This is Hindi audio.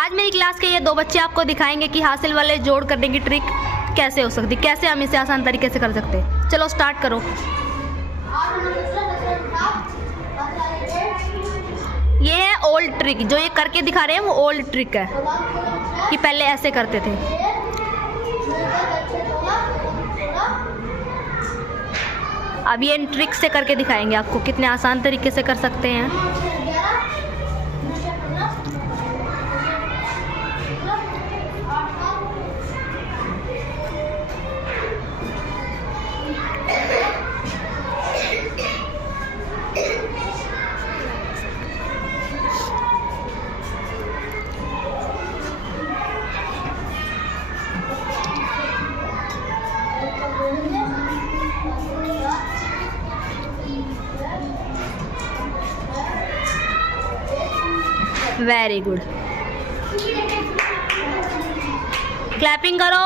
आज मेरी क्लास के ये 2 बच्चे आपको दिखाएंगे कि हासिल वाले जोड़ करने की ट्रिक कैसे हो सकती, कैसे हम इसे आसान तरीके से कर सकते हैं। चलो स्टार्ट करो। ये है ओल्ड ट्रिक, जो ये करके दिखा रहे हैं वो ओल्ड ट्रिक है, कि पहले ऐसे करते थे। अब ये इन ट्रिक से करके दिखाएंगे आपको कितने आसान तरीके से कर सकते हैं। वेरी गुड, क्लैपिंग करो।